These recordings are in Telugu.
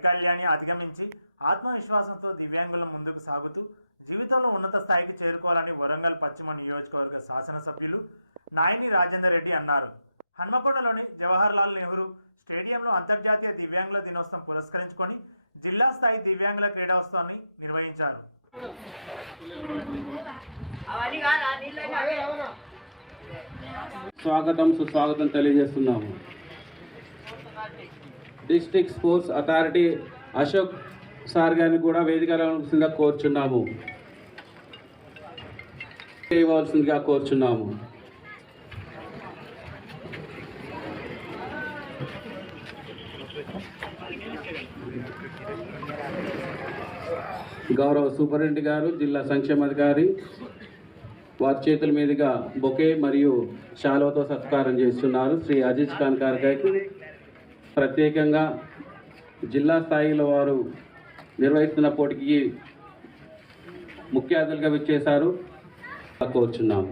వైకల్యాన్ని అధిగమించి ఆత్మవిశ్వాసంతో దివ్యాంగుల ముందుకు సాగుతూ జీవితంలో ఉన్నత స్థాయికి చేరుకోవాలని వరంగల్ పశ్చిమ నియోజకవర్గ శాసనసభ్యులు నాయని రాజేందర్ రెడ్డి అన్నారు. హన్మకొండలోని జవహర్ లాల్ నెహ్రూ స్టేడియంలో అంతర్జాతీయ దివ్యాంగుల దినోత్సవం పురస్కరించుకొని జిల్లా స్థాయి దివ్యాంగుల క్రీడోత్సవాన్ని నిర్వహించారు. స్వాగతం సుస్వాగతం తెలియజేస్తున్నాము. District sports authority Ashok sir గారిని కూడా వేదికగా కోరుచున్నాము. చేయవలసిందిగా కోరుచున్నాము. గౌరవ సూపరింటెండెంట్ గారు, జిల్లా సంక్షేమాధికారి వారి చేతుల మీదుగా బొకే మరియు శాలువతో సత్కారం చేస్తున్నారు. శ్రీ అజీజ్ ఖాన్ గారికి ప్రత్యేకంగా జిల్లా స్థాయిలో వారు నిర్వహిస్తున్న పోటీకి ముఖ్య అతిథులుగా విచ్చేశారు. కోరుచున్నాము.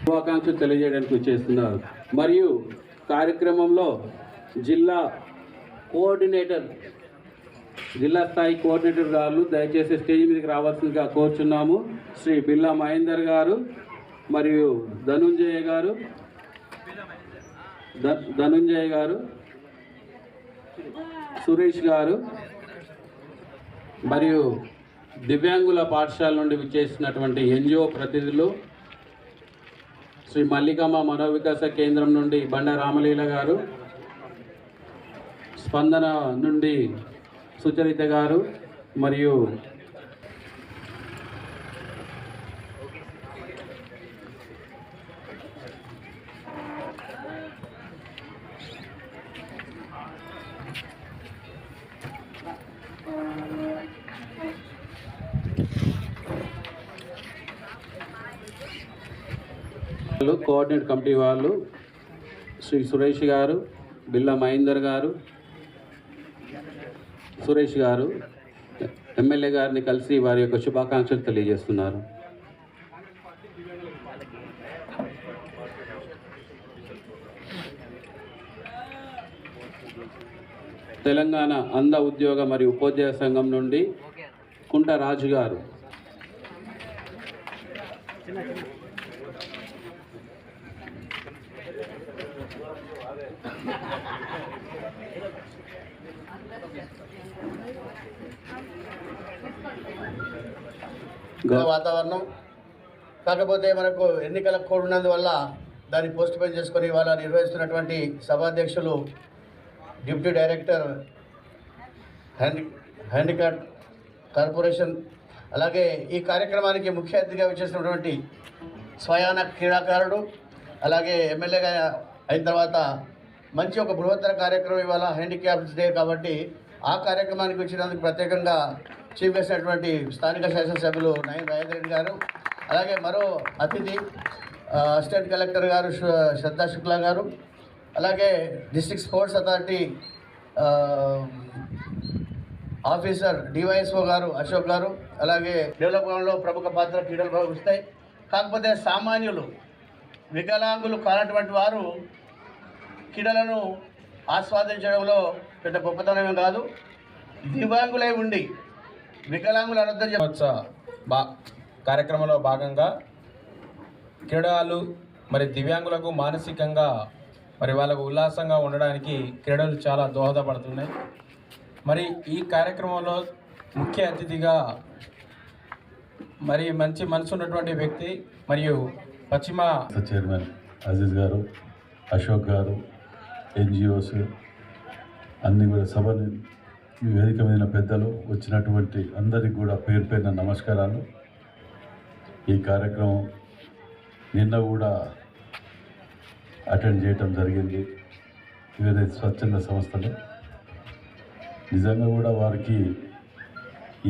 శుభాకాంక్షలు తెలియజేయడానికి విచ్చేస్తున్నారు. మరియు కార్యక్రమంలో జిల్లా స్థాయి కోఆర్డినేటర్ గారు దయచేసి స్టేజ్ మీదకి రావాల్సిందిగా కోరుచున్నాము. శ్రీ బిల్లా మహేందర్ గారు మరియు ధనుంజయ గారు, సురేష్ గారు మరియు దివ్యాంగుల పాఠశాల నుండి విచ్చేసినటువంటి ఎన్జిఓ ప్రతినిధులు, శ్రీ మల్లికమ్మ మనోవికాస కేంద్రం నుండి బండ రామలీల గారు, స్పందన నుండి సుచరిత గారు మరియు కోఆర్డినేట్ కమిటీ వాళ్ళు శ్రీ సురేష్ గారు, బిల్లా మహేందర్ గారు, సురేష్ గారు ఎమ్మెల్యే గారిని కలిసి వారి యొక్క శుభాకాంక్షలు తెలియజేస్తున్నారు. తెలంగాణ అంధ ఉద్యోగ మరియు ఉపాధ్యాయ సంఘం నుండి కుంట రాజు గారు, వాతావరణం కాకపోతే మనకు ఎన్నికల కోడ్ ఉన్నందువల్ల దాన్ని పోస్ట్ పోన్ చేసుకొని ఇవాళ నిర్వహిస్తున్నటువంటి సభాధ్యక్షులు డిప్యూటీ డైరెక్టర్ హ్యాండిక్రాఫ్ట్ కార్పొరేషన్, అలాగే ఈ కార్యక్రమానికి ముఖ్య అతిథిగా వచ్చేసినటువంటి స్వయాన క్రీడాకారుడు, అలాగే ఎమ్మెల్యేగా అయిన తర్వాత మంచి ఒక బృహత్తర కార్యక్రమం ఇవాళ హ్యాండిక్రాఫ్ట్స్ డే కాబట్టి ఆ కార్యక్రమానికి వచ్చినందుకు ప్రత్యేకంగా చీఫ్ గెస్ట్ అయినటువంటి స్థానిక శాసనసభ్యులు నాయని రాజేందర్ రెడ్డి గారు, అలాగే మరో అతిథి అసిస్టెంట్ కలెక్టర్ గారు శ్రద్ధా శుక్లా గారు, అలాగే district sports authority officer DYSO గారు అశోక్ గారు, అలాగే డెవలప్మెంట్లో ప్రముఖ పాత్ర క్రీడలు భావిస్తాయి. కాకపోతే సామాన్యులు వికలాంగులు కానటువంటి వారు క్రీడలను ఆస్వాదించడంలో పెద్ద గొప్పతనమే కాదు, దివ్యాంగులై ఉండి వికలాంగులు అనొద్దని కార్యక్రమంలో భాగంగా క్రీడలు మరి దివ్యాంగులకు మానసికంగా మరి వాళ్ళకు ఉల్లాసంగా ఉండడానికి క్రీడలు చాలా దోహదపడుతున్నాయి. మరి ఈ కార్యక్రమంలో ముఖ్య అతిథిగా మరి మంచి మనసు ఉన్నటువంటి వ్యక్తి మరియు పశ్చిమ చైర్మన్ అజీజ్ గారు, అశోక్ గారు, ఎన్జిఓస్ అన్ని కూడా సభని వేదిక మీద పెద్దలు వచ్చినటువంటి అందరికి కూడా పేరు పేరున నమస్కారాలు. ఈ కార్యక్రమం నిన్న కూడా అటెండ్ చేయటం జరిగింది. వివిధ స్వచ్ఛంద సంస్థలు నిజంగా కూడా వారికి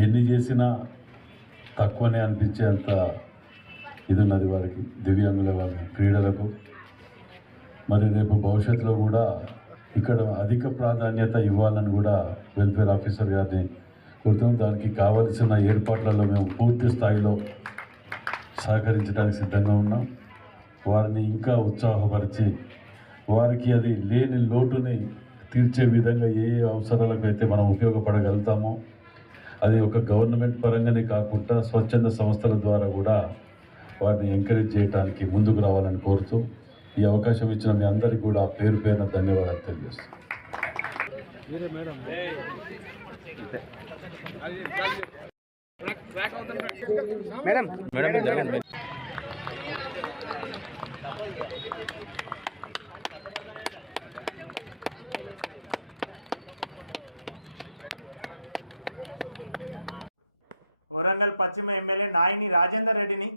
ఎన్ని చేసినా తక్కువనే అనిపించేంత ఇది ఉన్నది వారికి, దివ్యాంగుల వారి క్రీడలకు. మరి రేపు భవిష్యత్తులో కూడా ఇక్కడ అధిక ప్రాధాన్యత ఇవ్వాలని కూడా వెల్ఫేర్ ఆఫీసర్ గారిని కోరుతాం. దానికి కావలసిన ఏర్పాట్లలో మేము పూర్తి స్థాయిలో సహకరించడానికి సిద్ధంగా ఉన్నాం. వారిని ఇంకా ఉత్సాహపరిచి వారికి అది లేని లోటుని తీర్చే విధంగా ఏ ఏ అవసరాలకు అయితే మనం ఉపయోగపడగలుగుతామో అది ఒక గవర్నమెంట్ పరంగానే కాకుండా స్వచ్ఛంద సంస్థల ద్వారా కూడా వారిని ఎంకరేజ్ చేయడానికి ముందుకు రావాలని కోరుతూ ఈ అవకాశం ఇచ్చిన మీ అందరికీ కూడా పేరు పేరున ధన్యవాదాలు తెలియజేస్తాను. వరంగల్ పశ్చిమ ఎమ్మెల్యే నాయని రాజేందర్ రెడ్డిని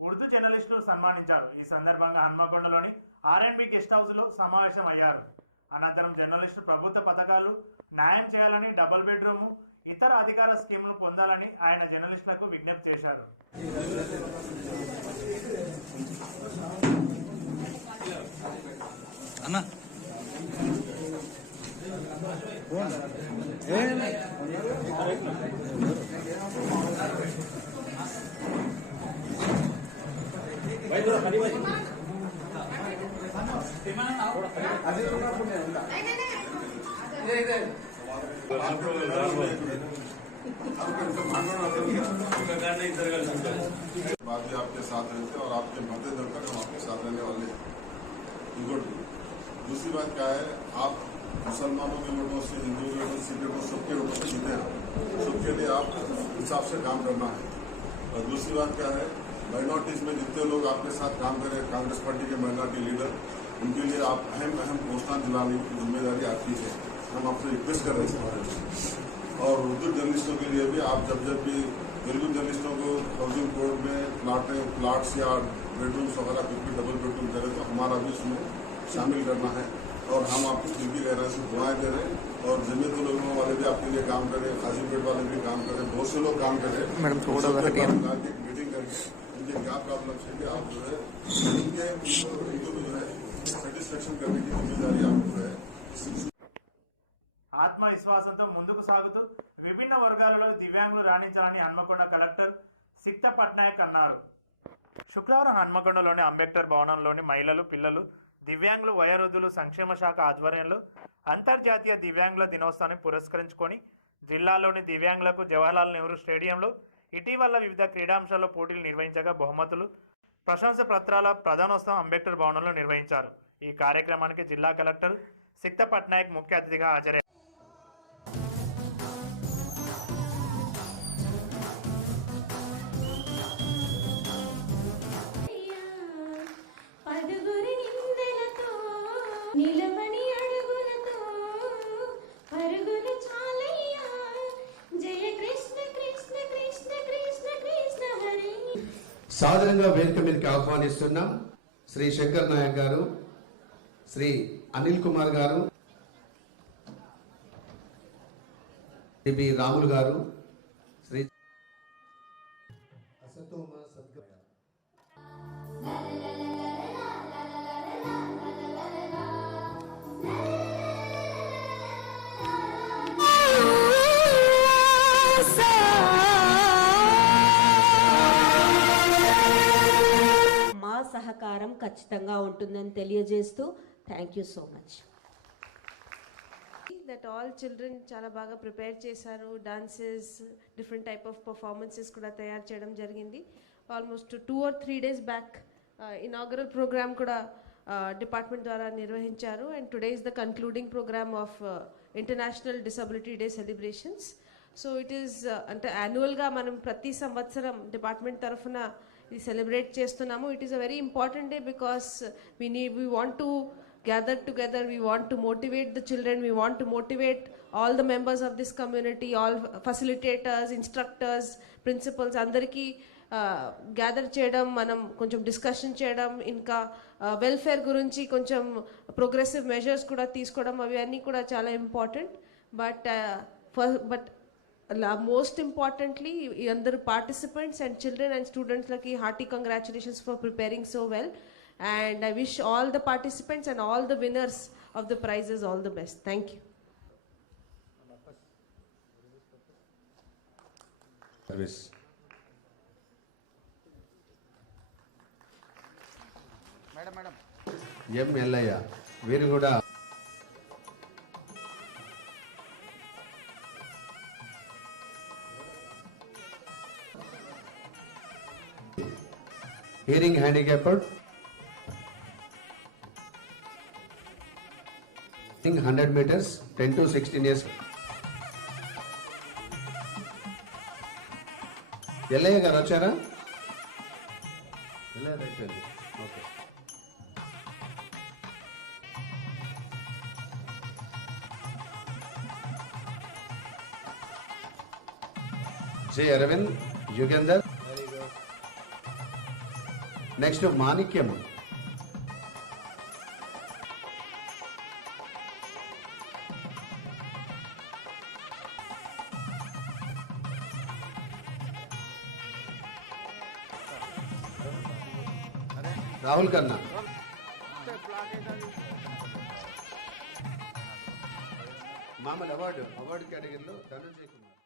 ఉర్దూ జర్నలిస్టులు సన్మానించారు. ఈ సందర్భంగా హన్మకొండలోని ఆర్ఎండ్బి గెస్ట్ హౌస్ లో సమావేశం అయ్యారు. అనంతరం జర్నలిస్టులు ప్రభుత్వ పథకాలు న్యాయం చేయాలని, డబుల్ బెడ్రూమ్, ఇతర అధికార స్కీములు పొందాలని ఆయన జర్నలిస్టులకు విజ్ఞప్తి చేశారు. बात भी आपके साथ रहते और आपके मदद तक हम आपके साथ रहने वाले हैं। दूसरी बात क्या है, आप मुसलमानों के वोटों से, हिंदुओं के वोटों से, सिख के वोटों, सबके वोटों से जीते हैं। सबके लिए आप हिसाब से काम करना है। और दूसरी बात क्या है, माइनॉरिटीज में जितने लोग आपके साथ काम करें, कांग्रेस पार्टी के माइनॉरिटी लीडर, उनके लिए आप अहम घोषणा दिलाने की जिम्मेदारी आपकी है। हम आपसे रिक्वेस्ट कर रहे हैं और उर्दू जर्नलिस्टों के लिए भी आप जब भी तेलुगु जर्नलिस्टों को हाउसिंग कोर्ट में प्लाट्स या बेडरूम्स वगैरह कुछ भी डबल बेडरूम करें तो हमारा भी उसमें शामिल करना है। और हम आपको दिल की गहराई से दुआएं दे रहे हैं और जमीयत लोगों वाले भी आपके लिए काम करें, खाजीपेट वाले भी काम करें, बहुत से लोग काम करें। मीटिंग करके उनके क्या प्रॉब्लम्स है कि आप जो है उनको जो है सेटिस्फेक्शन करने की जिम्मेदारी आपको है। ఆత్మవిశ్వాసంతో ముందుకు సాగుతూ విభిన్న వర్గాలలో దివ్యాంగులు రాణించాలని హన్మకొండ కలెక్టర్ సిక్త పట్నాయక్ అన్నారు. శుక్రవారం హన్మకొండలోని అంబేద్కర్ భవనంలోని మహిళలు, పిల్లలు, దివ్యాంగులు, వయోవృద్ధులు సంక్షేమ శాఖ ఆధ్వర్యంలో అంతర్జాతీయ దివ్యాంగుల దినోత్సవాన్ని పురస్కరించుకొని జిల్లాలోని దివ్యాంగులకు జవహర్లాల్ నెహ్రూ స్టేడియంలో ఇటీవల వివిధ క్రీడాంశాల్లో పోటీలు నిర్వహించగా బహుమతులు, ప్రశంస పత్రాల ప్రధానోత్సవం అంబేద్కర్ భవనంలో నిర్వహించారు. ఈ కార్యక్రమానికి జిల్లా కలెక్టర్ సిక్త పట్నాయక్ ముఖ్య అతిథిగా హాజరయ్యారు. సాధారణంగా వేదిక మీదకి ఆహ్వానిస్తున్నాం శ్రీ శంకర్ నాయక్ గారు, శ్రీ అనిల్ కుమార్ గారు, శ్రీ రాములు గారు, శ్రీ సహకారం ఖచ్చితంగా ఉంటుందని తెలియజేస్తూ thank you so much. That all children చాలా బాగా ప్రిపేర్ చేశారు. Dances, different type of performances కూడా తయారు చేయడం జరిగింది. Almost 2 or 3 days back inaugural program కూడా డిపార్ట్మెంట్ ద్వారా నిర్వహించారు. And today is the concluding program of international disability day celebrations. So it is అంటే యాన్యువల్గా మనం ప్రతి సంవత్సరం డిపార్ట్మెంట్ తరఫున ఇది సెలబ్రేట్ చేస్తున్నాము. It is a very important day because we want to gather together, we want to motivate the children, we want to motivate all the members of this community, all facilitators, instructors, principals, అందరికీ గ్యాదర్ చేయడం, మనం కొంచెం డిస్కషన్ చేయడం, ఇంకా వెల్ఫేర్ గురించి కొంచెం ప్రోగ్రెసివ్ మెజర్స్ కూడా తీసుకోవడం, అవి అన్నీ కూడా చాలా ఇంపార్టెంట్. బట్ most importantly, అందరు participants and children and students laki hearty congratulations for preparing so well, and I wish all the participants and all the winners of the prizes all the best. Thank you. Service. Madam. M. Ellaya. వీరు కూడా hearing handicapped, 100 meters, 10 to 16 years. Ellaiah గారు వచ్చారా? ఎల్లయ్య రైట్ అండి. ఓకే. జే అరవింద్, యుగేందర్. నెక్స్ట్ మాణిక్యం. రాహుల్ కన్నా. మామూలు అవార్డు కేటగిరీలో ధనుంజయ్ కుమార్.